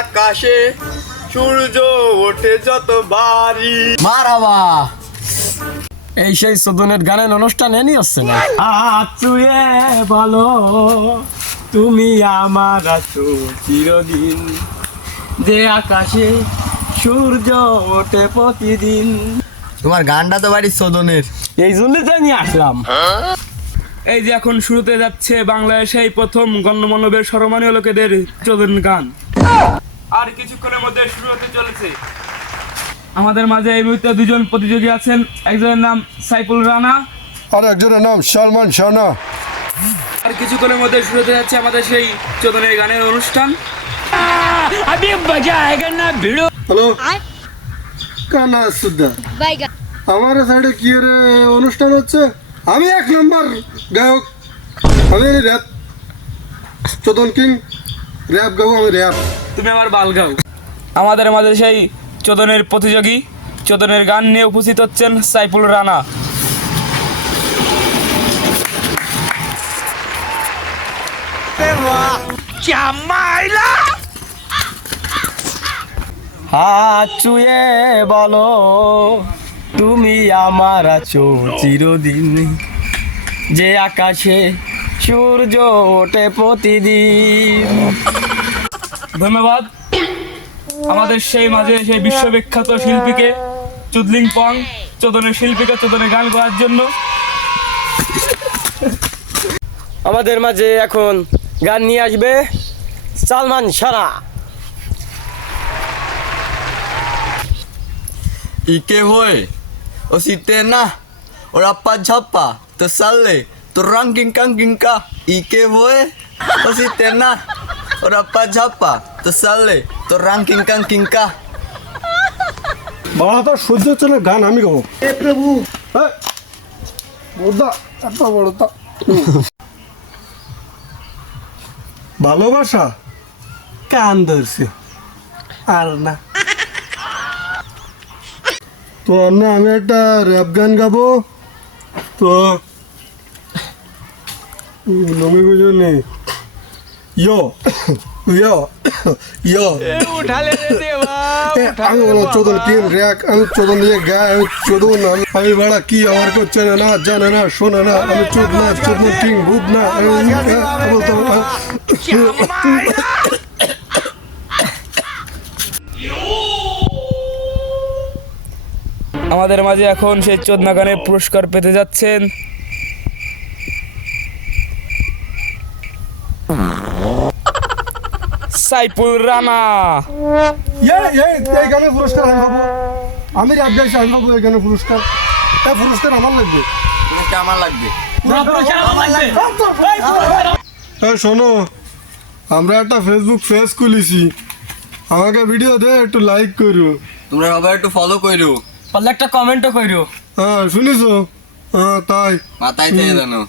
আকাশে সূর্য ওঠে যত বাড়ি। মারাবা এই সেই সদনের গানের অনুষ্ঠান এনি হচ্ছে না। চুয়ে বলো তুমি আমার আছো চিরদিন, যে আকাশে সূর্য ওঠে প্রতিদিন। তোমার গানটা তো বাড়ি সদনের, এই জন্য তো নিয়ে আসলাম। এই যে এখন শুরুতে যাচ্ছে বাংলাদেশে প্রথম গণ্যমান্য সম্মানীয় লোকেদের চোদন গান। আর কিছুক্ষণের মধ্যে শুরু হতে চলেছে। আমাদের মাঝে এই মুহূর্তে দুজন প্রতিযোগী আছেন। একজনের নাম সাইফুল রানা, আর একজনের নাম সালমান শানা। আর কিছুক্ষণের মধ্যে শুরু হতে যাচ্ছে আমাদের সেই চোদনের গানের অনুষ্ঠান। হ্যালো কানা সুদ্দা, আমার সাইডে কি রে অনুষ্ঠান হচ্ছে? আমি 1 নম্বর গায়ক, আমি র্যাপ চোদন কিং, র্যাপ গাও আমি র্যাপ। তুমি আবার বাল গাও। আমাদের মাঝে সেই চোদনের প্রতিযোগী, চোদনের গান নিয়ে উপস্থিত হচ্ছেন সাইফুল রানা। হাত চুয়ে বলো তুমি আমার আছো চিরদিন, যে আকাশে সূর্য ওঠে প্রতিদিন। ধন্যবাদ আমাদের সেই মাঝে সেই বিশ্ববিখ্যাত শিল্পীকে চুদলিং পং, চোদনের শিল্পীকে চোদনের গান করার জন্য। আমাদের মাঝে এখন গান নিয়ে আসবে সালমান শানা। ইকে হয়ে ও সিতে না ও রাপ্পা ঝাপ্পা তো সালে তো রাঙ্কিং কাঙ্কিংকা। ইকে হয়ে ও সিতে না ও রাপ্পা ঝাপ্পা তো সালে তো রাঙ্কিং কাঙ্কিংকা। বাবা তো সহ্য হচ্ছে না, গান আমি গাবো। এ প্রভু বড়দা চাপা বড়দা। ভালোবাসা কান ধরছে আর না তো না, আমি একটা র্যাপ গান গাবো। তো নমি বুঝুনি ইয়ো ইয়ো ইয়ো আমি বলো চোদন কিন র্যাক, আমি চোদন নিয়ে গায়ে, আমি চোদন, আমি বড়া কি আমার করছে না, জানে না শোনে না, আমি চোদ না, চোদন কিং ভূত না, আমি বলতো আমাদের মাঝে এখন সেই চোদনা গানের পুরস্কার পেতে যাচ্ছেন সাইফুল রানা। এই গানের পুরস্কার আমি পাবো, আমি র্যাপ গাইছি আমি পাবো এই গানের পুরস্কার। এই পুরস্কার আমার লাগবে, পুরস্কার আমার লাগবে। হ্যাঁ শোনো, আমরা একটা ফেসবুক পেজ খুলেছি, আমাকে ভিডিও দে একটু লাইক করো, তোমরা সবাই একটু ফলো করো, পারলে একটা কমেন্টও করো। হ্যাঁ শুনিছো? হ্যাঁ তাই মাথায় থেকে জানো।